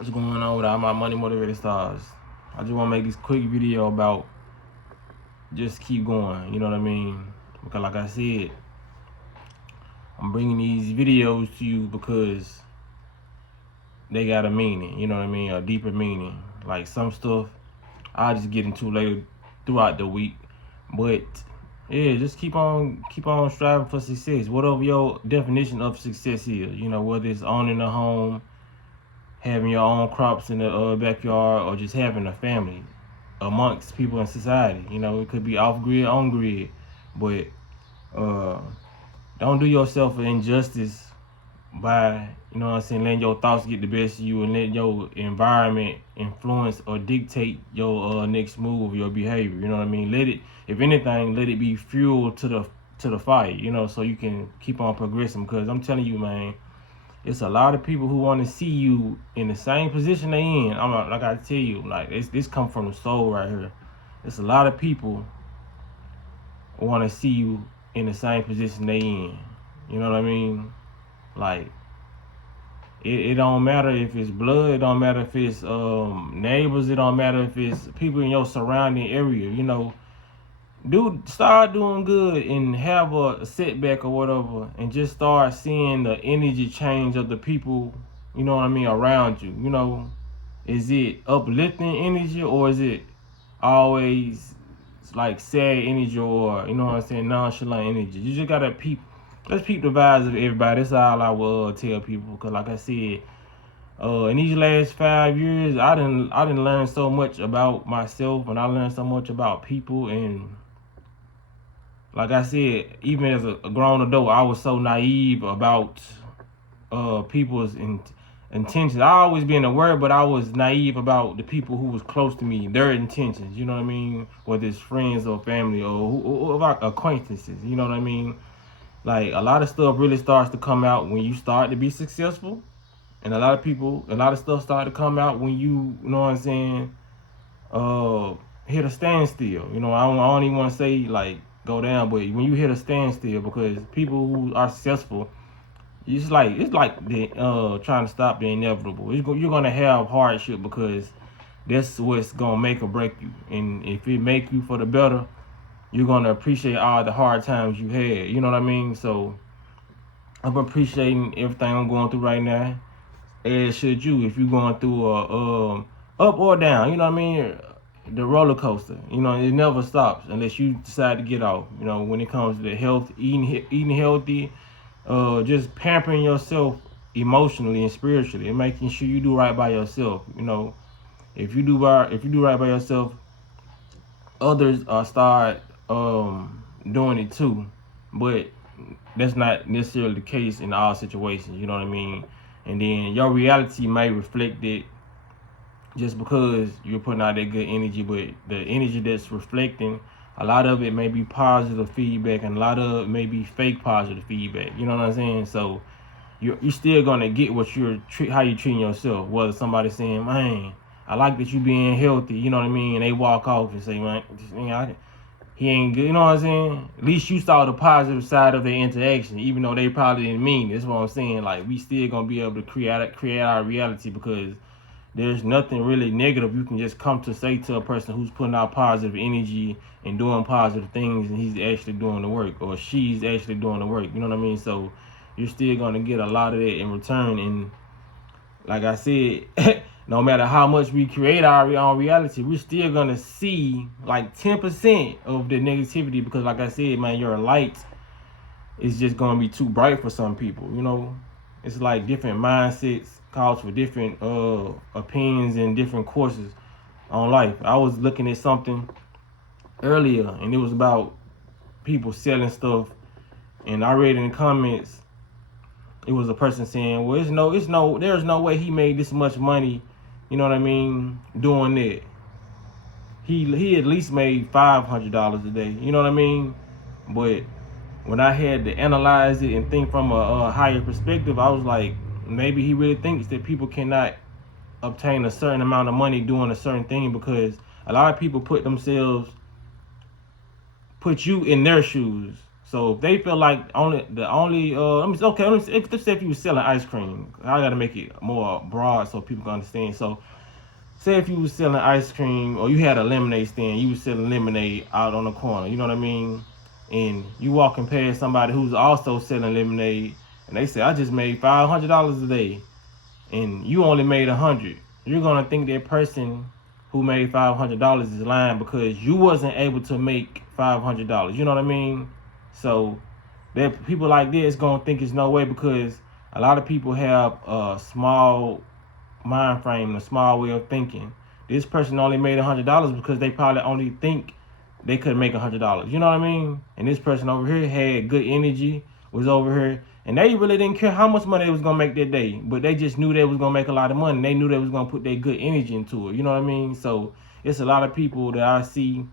What's going on with all my money motivated stars? I just want to make this quick video about just keep going. You know what I mean? Because like I said, I'm bringing these videos to you because they got a meaning. You know what I mean? A deeper meaning. Like some stuff I'll just get into later throughout the week, but yeah, just keep on striving for success. Whatever your definition of success is, you know, whether it's owning a home, having your own crops in the backyard, or just having a family amongst people in society. You know, it could be off grid, on grid, but uh, don't do yourself an injustice by, you know what I'm saying, letting your thoughts get the best of you and let your environment influence or dictate your next move, your behavior. You know what I mean? Let it, if anything, let it be fuel to the fire. You know, so you can keep on progressing. Because I'm telling you, man, it's a lot of people who want to see you in the same position they in. Like I tell you, like this come from the soul right here. It's a lot of people who want to see you in the same position they in. You know what I mean? Like it don't matter if it's blood. It don't matter if it's neighbors. It don't matter if it's people in your surrounding area. You know, start doing good and have a setback or whatever, and just start seeing the energy change of the people, you know what I mean, around you. You know, is it uplifting energy, or is it always like sad energy, or, you know what I'm saying, nonchalant energy? You just gotta let's peep the vibes of everybody. That's all I will tell people, because like I said, in these last 5 years, I didn't learn so much about myself, and I learned so much about people. And like I said, even as a grown adult, I was so naive about people's intentions. I always been aware, but I was naive about the people who was close to me, their intentions. You know what I mean? Whether it's friends or family or about acquaintances. You know what I mean? Like a lot of stuff really starts to come out when you start to be successful, and a lot of stuff start to come out when you know what I'm saying, hit a standstill. You know, I don't even want to say like go down, but when you hit a standstill, because people who are successful, it's like the trying to stop the inevitable. You're gonna have hardship, because that's what's gonna make or break you. And if it make you for the better, you're gonna appreciate all the hard times you had. You know what I mean? So I'm appreciating everything I'm going through right now. As should you, if you're going through a up or down. You know what I mean? The roller coaster. You know, it never stops unless you decide to get off. You know, when it comes to the health, eating healthy, just pampering yourself emotionally and spiritually, and making sure you do right by yourself. You know, if you do right by yourself, others start doing it too. But that's not necessarily the case in all situations. You know what I mean? And then your reality may reflect it, just because you're putting out that good energy. But the energy that's reflecting, a lot of it may be positive feedback, and a lot of it may be fake positive feedback. You know what I'm saying? So you're still gonna get what how you treating yourself. Whether somebody's saying, "Man, I like that you being healthy," you know what I mean, and they walk off and say, "Man, he ain't good," you know what I'm saying? At least you saw the positive side of their interaction, even though they probably didn't mean it. That's what I'm saying. Like, we still gonna be able to create our reality, because there's nothing really negative you can just come to say to a person who's putting out positive energy and doing positive things, and he's actually doing the work, or she's actually doing the work. You know what I mean? So you're still gonna get a lot of that in return. And like I said, no matter how much we create our own reality, we're still gonna see like 10% of the negativity, because like I said, man, your light is just gonna be too bright for some people. You know, it's like different mindsets calls for different opinions and different courses on life. I was looking at something earlier, and it was about people selling stuff, and I read in the comments, it was a person saying, "Well, there's no way he made this much money." You know what I mean? Doing that, he at least made $500 a day. You know what I mean? But when I had to analyze it and think from a higher perspective, I was like, maybe he really thinks that people cannot obtain a certain amount of money doing a certain thing, because a lot of people put you in their shoes. So if they feel like let's say if you were selling ice cream, I gotta make it more broad so people can understand. So say if you was selling ice cream or you had a lemonade stand, you was selling lemonade out on the corner, you know what I mean? And you walking past somebody who's also selling lemonade, and they say, I just made $500 a day, and you only made $100. You're gonna think that person who made $500 is lying because you wasn't able to make $500. You know what I mean? So that people like this gonna think it's no way because a lot of people have a small mind frame, a small way of thinking. This person only made $100 because they probably only think they could make $100. You know what I mean? And this person over here had good energy, was over here, and they really didn't care how much money they was gonna make that day, but they just knew they was gonna make a lot of money. They knew they was gonna put their good energy into it. You know what I mean? So it's a lot of people that I see,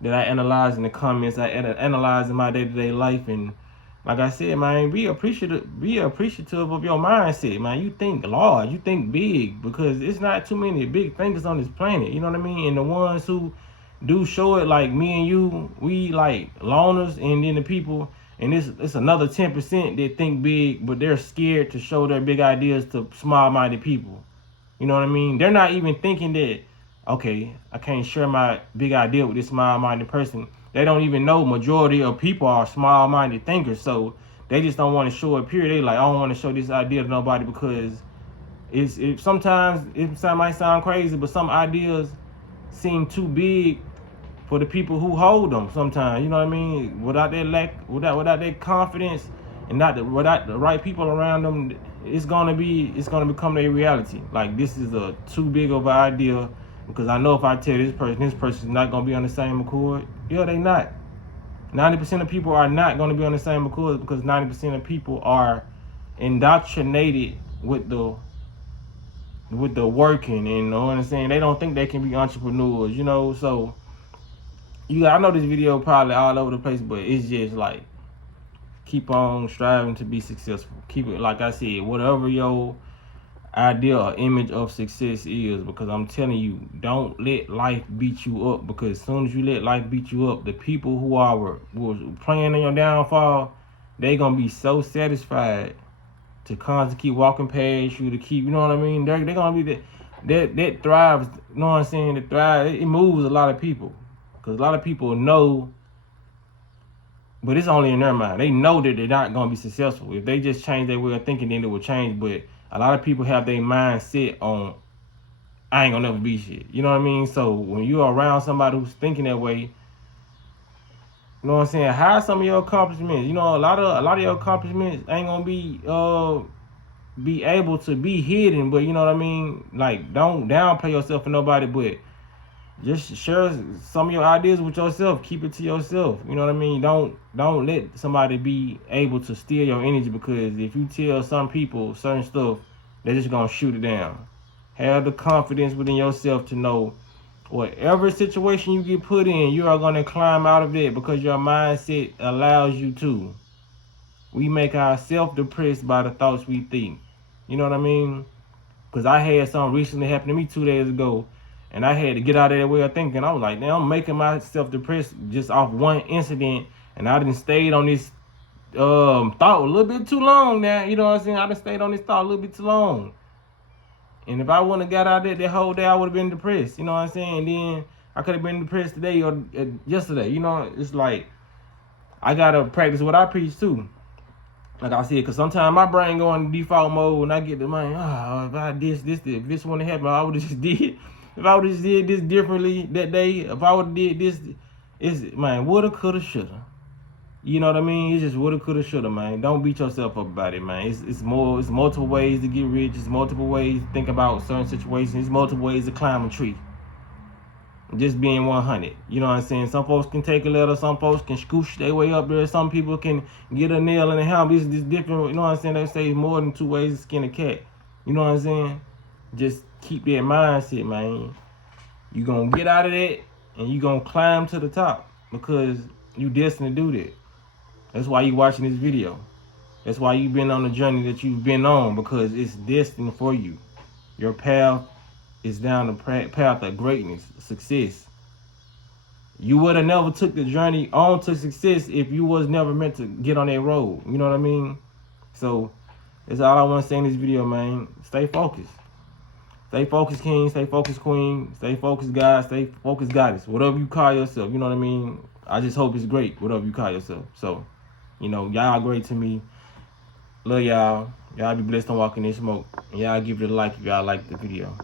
that I analyze in the comments, I analyze in my day-to-day life, and like I said, man, be appreciative of your mindset, man. You think large, you think big, because it's not too many big thinkers on this planet. You know what I mean? And the ones who do show it, like me and you, we like loners, and then the people, and it's another 10% that think big, but they're scared to show their big ideas to small-minded people. You know what I mean? They're not even thinking that, okay, I can't share my big idea with this small-minded person. They don't even know majority of people are small-minded thinkers, so they just don't want to show it. Period. They like, I don't want to show this idea to nobody because sometimes it might sound crazy, but some ideas seem too big for the people who hold them. Sometimes, you know what I mean, without that confidence, and without the right people around them, it's gonna become a reality. Like, this is a too big of an idea, because I know if I tell this person's not gonna be on the same accord. Yeah, they not. 90% of people are not gonna be on the same accord because 90% of people are indoctrinated with the working, and you know what I'm saying. They don't think they can be entrepreneurs, you know. So I know this video probably all over the place, but it's just like, keep on striving to be successful. Keep it, like I said, whatever your idea or image of success is, because I'm telling you, don't let life beat you up, because as soon as you let life beat you up, the people who were playing on your downfall, they gonna be so satisfied to constantly keep walking past you, to keep, you know what I mean? They're gonna be that thrives, you know what I'm saying? That thrive, it moves a lot of people, because a lot of people know, but it's only in their mind. They know that they're not gonna be successful. If they just change their way of thinking, then it will change. But a lot of people have their mind set on, I ain't gonna never be shit. You know what I mean? So when you're around somebody who's thinking that way, you know what I'm saying, hide some of your accomplishments. You know, a lot of your accomplishments ain't gonna be able to be hidden, but you know what I mean? Like, don't downplay yourself for nobody, but just share some of your ideas with yourself. Keep it to yourself. You know what I mean? Don't let somebody be able to steal your energy, because if you tell some people certain stuff, they're just gonna shoot it down. Have the confidence within yourself to know whatever situation you get put in, you are gonna climb out of it, because your mindset allows you to. We make ourselves depressed by the thoughts we think. You know what I mean? Because I had something recently happen to me 2 days ago, and I had to get out of that way of thinking. I was like, now I'm making myself depressed just off one incident, and I done stayed on this thought a little bit too long now. You know what I'm saying? I done stayed on this thought a little bit too long. And if I wouldn't have got out there that whole day, I would have been depressed. You know what I'm saying? And then I could have been depressed today or yesterday. You know, it's like, I got to practice what I preach too. Like I said, because sometimes my brain go in default mode, and I get the mind, if I did this, if this wouldn't happen, I would have just did. If I would have just did this differently that day, if I would have did this, man, woulda, coulda, shoulda. You know what I mean? It's just woulda, coulda, shoulda, man. Don't beat yourself up about it, man. It's multiple ways to get rich. It's multiple ways to think about certain situations. It's multiple ways to climb a tree. Just being 100. You know what I'm saying? Some folks can take a ladder. Some folks can scoosh their way up there. Some people can get a nail in the hammer. This different. You know what I'm saying? They say more than 2 ways to skin a cat. You know what I'm saying? Just keep that mindset, man. You gonna get out of that, and you gonna climb to the top, because you destined to do that. That's why you watching this video. That's why you've been on the journey that you've been on, because it's destined for you. Your path is down the path of greatness, success. You would have never took the journey on to success if you was never meant to get on that road. You know what I mean? So that's all I want to say in this video, man. Stay focused. Stay focused, king. Stay focused, queen. Stay focused, God. Stay focused, goddess. Whatever you call yourself, you know what I mean? I just hope it's great, whatever you call yourself. So, you know, y'all great to me. Love y'all. Y'all be blessed on walking in smoke. And y'all give it a like if y'all like the video.